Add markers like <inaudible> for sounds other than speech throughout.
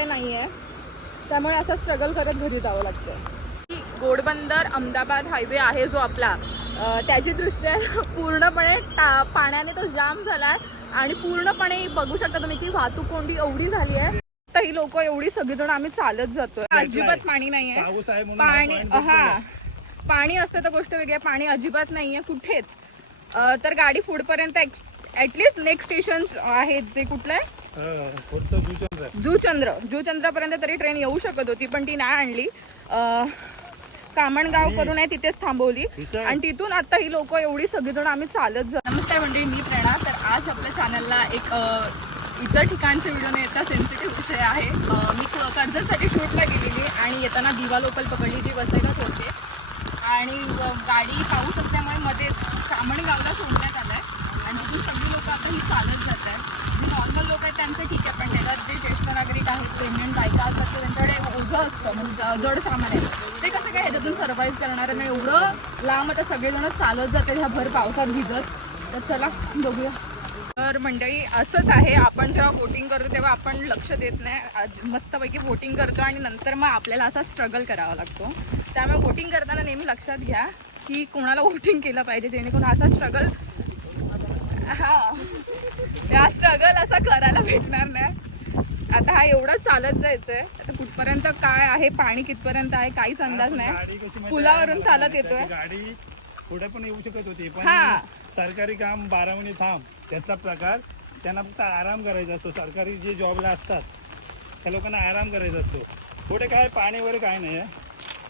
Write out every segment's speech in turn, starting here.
व्यत्यय नाही आहे त्यामुळे असं स्ट्रगल करत घरी जावं लागतं. गोडबंदर अहमदाबाद हायवे आहे जो आपला. त्याची दृश्य <laughs> पूर्णपणे टा पाण्याने तो जाम झाला आणि पूर्णपणे बघू शकता तुम्ही की वाहतूक कोंडी एवढी झाली आहे. तर ही लोक एवढी सगळीजण आम्ही चालत जातोय. अजिबात पाणी नाहीये. पाऊस आहे म्हणून पाणी हा. पाणी असतं तर गोष्ट वेगळी आहे. पाणी अजिबात नाहीये कुठेच. अ, तर गाडी पुढपर्यंत ऍटलिस्ट नेक्स्ट स्टेशन आहेत जे कुठलं? आहे जुचंद्र. जुचंद्रपर्यंत तरी ट्रेन येऊ शकत होती पण ती नाही आणली. कामणगाव करून आहे तिथेच थांबवली. आणि तिथून आता ही लोक एवढी सगळीजण आम्ही चालत जा नमस्कार मंडळी मी प्रेरणा तर आज आपल्या चॅनलला एक इतर ठिकाणचे व्हिडिओ न येता सेन्सिटिव्ह विषय आहे. मी कर्जतसाठी शूटला गेलेली आणि येताना दिवा लोकल पकडली जी वसईला सोडते आणि गाडी पाऊस असल्यामुळे मध्येच कामणगावला सोडण्यात आलं आणि तिथून सगळी लोक आता ही चालत जात आहेत. जे नॉर्मल लोक आहेत त्यांचं ठीक आहे पण त्याच्यात जे ज्येष्ठ नागरिक आहेत प्रेग्नेंट बायका असतात ते त्यांच्याकडे ओझं असतं म्हणजे जड सामान आहे. ते कसं काय ह्याच्यातून सर्वाईव्ह करणार आहे? एवढं लांब आता सगळेजण चालत जातात ह्या भर पावसात भिजत. तर चला बघूया. तर मंडळी असंच आहे. आपण जेव्हा वोटिंग करतो तेव्हा आपण लक्ष देत नाही. आज मस्तपैकी वोटिंग करतो आणि नंतर मग आपल्याला असा स्ट्रगल करावा लागतो. त्यामुळे वोटिंग करताना नेहमी लक्षात घ्या की कोणाला वोटिंग केलं पाहिजे जेणेकरून असा स्ट्रगल हा. हा स्ट्रगल असा करायला भेटणार नाही. आता हा एवढं चालत जायचंय. आता कुठपर्यंत काय आहे पाणी कितपर्यंत आहे काहीच अंदाज नाही? पुलावरून चालत येतोय. गाडी पुढे पण येऊ शकत होती पण हा. सरकारी काम बारा महिने थांब. त्याचा प्रकार त्यांना फक्त आराम करायचा असतो. सरकारी जे जॉबला असतात त्या लोकांना आराम करायचा असतो. पुढे काय पाणी वगैरे काय नाही आहे.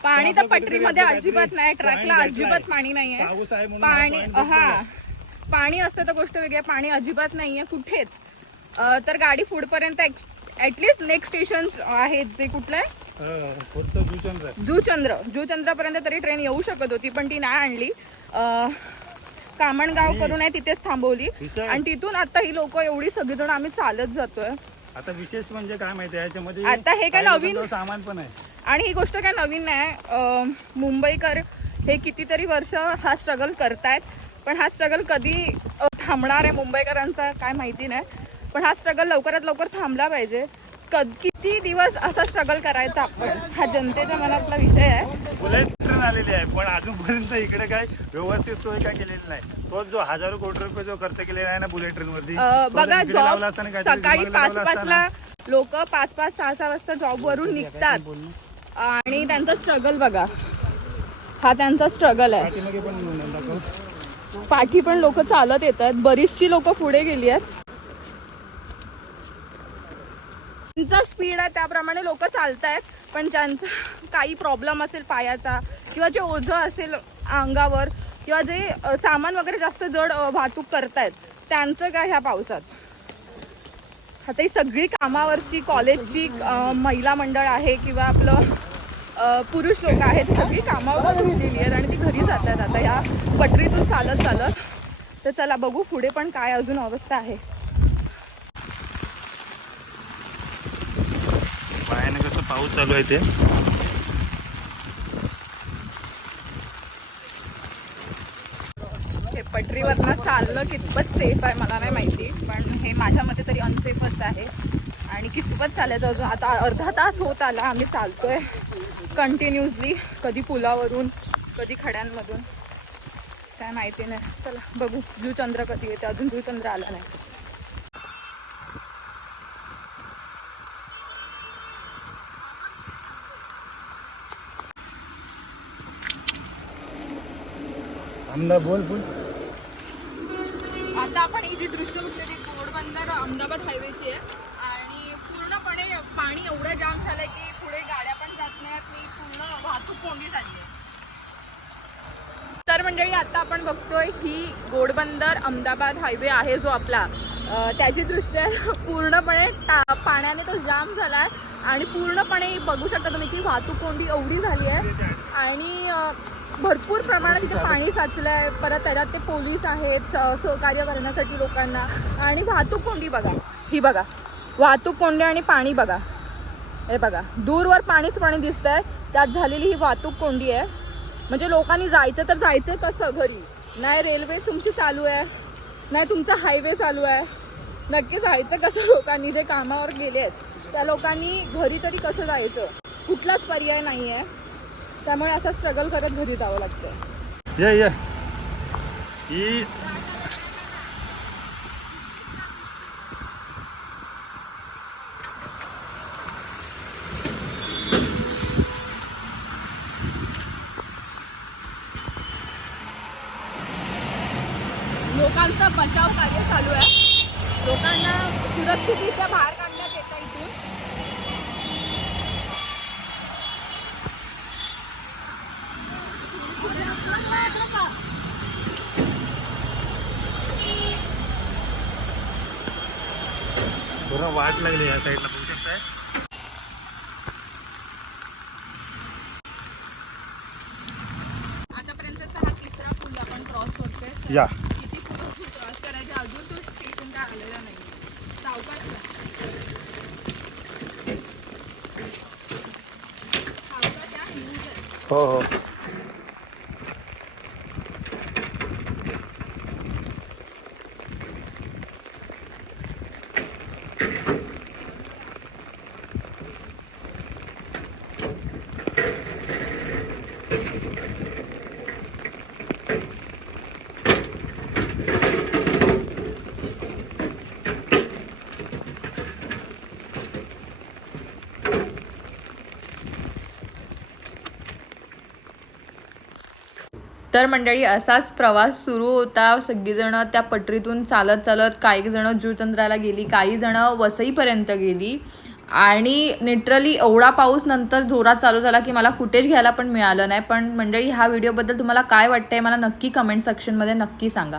पाणी तर पटरीमध्ये अजिबात नाही. ट्रॅकला. अजिबात पाणी नाहीये. पाऊस आहे म्हणून हा पाणी point. हा. पाणी असतं तर गोष्ट वेगळी आहे. पाणी अजिबात नाहीये कुठेच. अ, तर गाडी पुढपर्यंत ऍटलिस्ट नेक्स्ट स्टेशन आहेत जे कुठलं आहे हा, आहे. जुचंद्र. जुचंद्रपर्यंत तरी ट्रेन येऊ शकत होती पण ती नाही आणली. कामणगाव करून आहे तिथेच थांबवली. आणि तिथून आता ही लोक एवढी सगळीजण आम्ही चालत जातोय. आता विशेष म्हणजे काय माहिती आहे? याच्यामध्ये आता हे काय नवीन- सामान पण आहे. आणि ही गोष्ट काय नवीन नाही मुंबईकर हे कितीतरी वर्ष हा स्ट्रगल करतायत. पण हा स्ट्रगल कधी थांबणार आहे मुंबईकरांचा काय माहिती नाही. पण हा स्ट्रगल लवकरात लवकर थांबला पाहिजे. क किती दिवस असा स्ट्रगल करायचा आपण? हा जनतेच्या मनातला विषय आहे. बुलेट ट्रेन आलेली आहे पण अजूनपर्यंत इकडे काय व्यवस्थित सोय काय केलेली नाही. तोच जो हजारो कोटी रुपये जो खर्च केलेला आहे ना बुलेट ट्रेन वरती तो बघा जॉब सकाळी पाच पाचला ना. लोक पाच पाच सहा सहा वाजता जॉब वरून निघतात. आणि त्यांचा स्ट्रगल बघा. हा त्यांचा स्ट्रगल आहे. पाठी पण लोक चालत येत आहेत बरीचशी लोक पुढे गेली आहेत. ज्यांचा स्पीड आहे त्याप्रमाणे लोक चालत आहेत. पण ज्यांचा काही प्रॉब्लेम असेल पायाचा किंवा जे ओझं असेल अंगावर किंवा जे सामान वगैरे जास्त जड वाहतूक करतायत त्यांचं काय ह्या पावसात? आता ही सगळी कामावरची कॉलेजची महिला मंडळ आहे किंवा आपलं पुरुष लोक आहेत सगळी कामावर गेलेली आहेत आणि ती घरी जातात आता. ह्या पटरीतून चालत चालत. तर चला बघू पुढे पण काय अजून अवस्था आहे. पायाने कसं पाऊस चालू आहे ते. हे पटरीवरनं चालणं कितपत सेफ आहे मला नाही माहिती पण हे माझ्या मते तरी अनसेफच आहे. आणि कितपत चालायचं अजून? आता अर्धा तास होत आला आम्ही चालतोय. कंटिन्युअसली कधी पुलावरून कधी खड्यांमधून. काय माहिती नाही. चला बघू. जुचंद्र कधी येते? अजून जुचंद्र आला नाही. बोल बोल. आता आपण ही जी दृश्य बघतोय ती घोडबंदर अहमदाबाद हायवेची आहे. आणि पूर्णपणे पाणी एवढं जाम झालंय की पुढे गाड्या पण जात नाहीत आणि पूर्ण झाली तर मंडळी आता आपण बघतोय ही घोडबंदर अहमदाबाद हायवे आहे जो आपला. त्याची दृश्य <laughs> पूर्णपणे पाण्याने तो जाम झाला आणि पूर्णपणे बघू शकता तुम्ही की वाहतूक कोंडी एवढी झाली आहे. आणि भरपूर प्रमाणात तिथे पाणी साचलं आहे परत त्याच्यात ते पोलीस आहेत सहकार्य करण्यासाठी लोकांना. आणि वाहतूक कोंडी बघा. ही बघा. वाहतूक कोंडी आणि पाणी बघा. हे बघा. दूरवर पाणीच पाणी दिसतंय. त्यात झालेली ही वाहतूक कोंडी आहे. म्हणजे लोकांनी जायचं तर जायचं कसं घरी? नाही रेल्वे तुमची चालू आहे. नाही तुमचा हायवे चालू आहे. नक्की जायचं कसं लोकांनी? जे कामावर गेले आहेत त्या लोकांनी घरी तरी कसं जायचं? कुठलाच पर्याय नाही आहे त्यामुळे असं स्ट्रगल करत घरी जावं लागतं ये ये. ही लोकांचा बचाव कार्य चालू आहे. लोकांना सुरक्षितरित्या बाहेर काढण्यात येतं इथून. पूर्ण वाट लागली या साईडला बघू शकताय? आतापर्यंतचा हा तिसरा पूल आपण क्रॉस करतोय. या किती पूल क्रॉस करायचे अजून तो स्टेशन काय आलेला नाही सावकाश आहे. सावकाश आहे, न्यूज आहे. हो हो तर मंडळी असाच प्रवास सुरू होता. सगळीजणं त्या पटरीतून चालत चालत काही जणं जूचंद्राला गेली काही जणं वसईपर्यंत गेली. आणि लिटरली एवढा पाऊस नंतर जोरात चालू झाला की मला फुटेज घ्यायला पण मिळालं नाही. पण मंडळी ह्या व्हिडिओबद्दल तुम्हाला काय वाटतंय? मला नक्की कमेंट सेक्शनमध्ये नक्की सांगा.